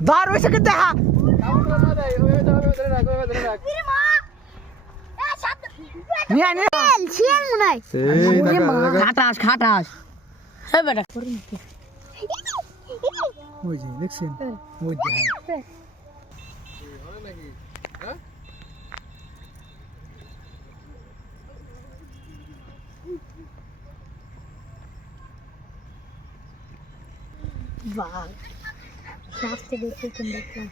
ধর ওইসে কিন্তু হা নিয়ে নিয়ে শিয়াল মনে হয় খাটাস খাটাস হ্যাঁ বেটা ওই যে দেখছেন ওই যে হ্যাঁ। বাঘ লাস্টে দেখতে তুমি দেখলাম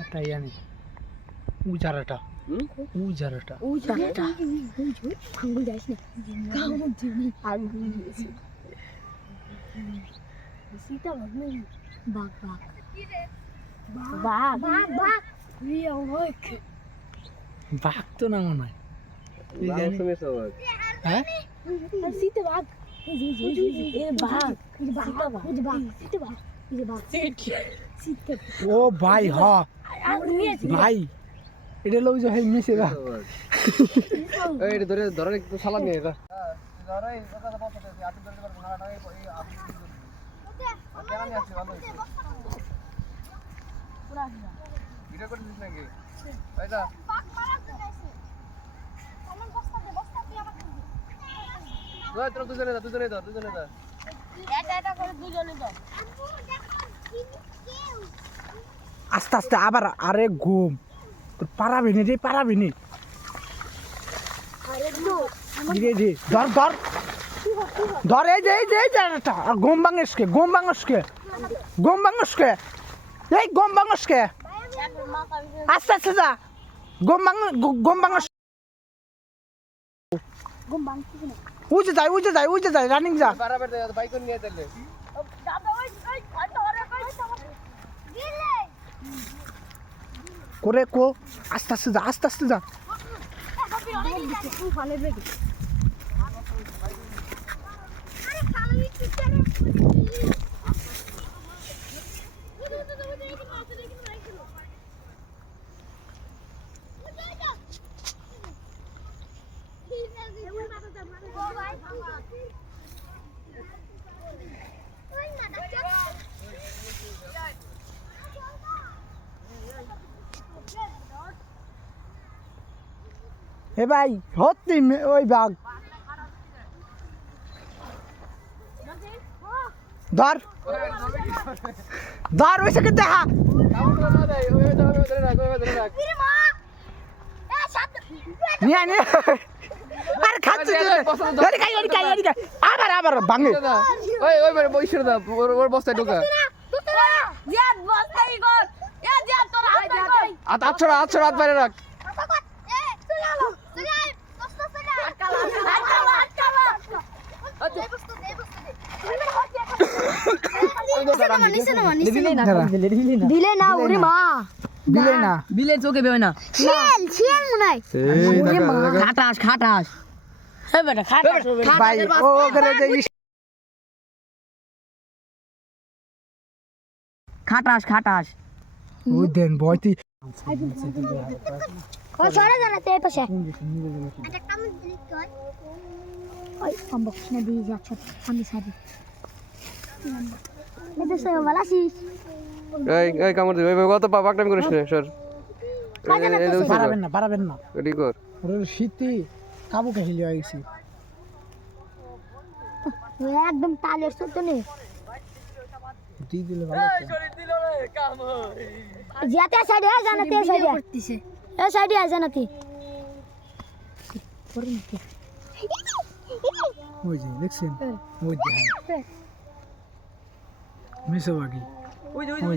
একটা ইয়ানি। উজারাটা উজারাটা উজাটা আঙ্গুল যাস না কামড় দিবি আঙ্গুল সীতা বাঘ বাঘ বাঘ বাঘ বাঘ। বাঘ। বাঘ তো না মনে হয়। হ্যাঁ? সীতা বাঘ। এ বাঘ এই বাঘ এই বাঘ সীতা বাঘ এই বাঘ। সীতা ও ভাই হ। ভাই এটা লোক যে মিশে বা ধরে ধরে একটু সালাদ নিয়ে এটা করে দিস নাকি? ওই, তোরা দুজনে যা দুজনে যা দুজনে যা। আস্তে আস্তে আবার আরে ঘুম। তোর পারাবি নি রে পারাবি নি। ধর ধর ধর এই যে এই যে এই একটা। আর গম বাংসকে গম বাংসকে গম বাংসকে এই গম বাংসকে আস্তে আস্তে যা। গম বাং গম বাংস উজে যায় উজে যায় উজে যায় রানিং যা। বারাবার বাইক নিয়ে চলে। করে কো আস্তে আস্তে যা আস্তে আস্তে যা। হে ভাই সত্যি ওই বাঘ। ধর। ধর ওইসে কিন্তু হা। নিয়ে নিয়ে খাচ্ছে। এদিকে আয়, এদিকে আয়, এদিকে আয়। আবার আবার ভাঙে। ওই ওই বেরে বইসরে দা ওর ওর বস্তায় ঢোকা। হাত ছড়া হাত বাইরে রাখ। দিলে না ওরে মা। দিলে না। বিলে চোখে না। শিয়াল শিয়াল মনে হয়। খাটাস খাটাস। ভাই ও করে যে খাটাস খাটাস। ও দেন বয়তি ও সরে জানাতে এই পাশে। ওই অম্বক না দিয়ে যাচ্ছ আমি সারি। এটা সে ভালো এই এই কামড় দে ওই কত পাক টাইম করিস না সর। এই এই এই পারাবেন না পারাবেন না। রেডি কর। ওর শীতে কাবুকে হিলি হয়ে গেছি একদম তালের সত্য নেই দিয়ে দিলে ভালো। যেতে সাইডে জানাতে সাইডে। এ সাইডে জানাতে ওই যে দেখছেন? ওই যে। হ্যাঁ। ওই যে ওই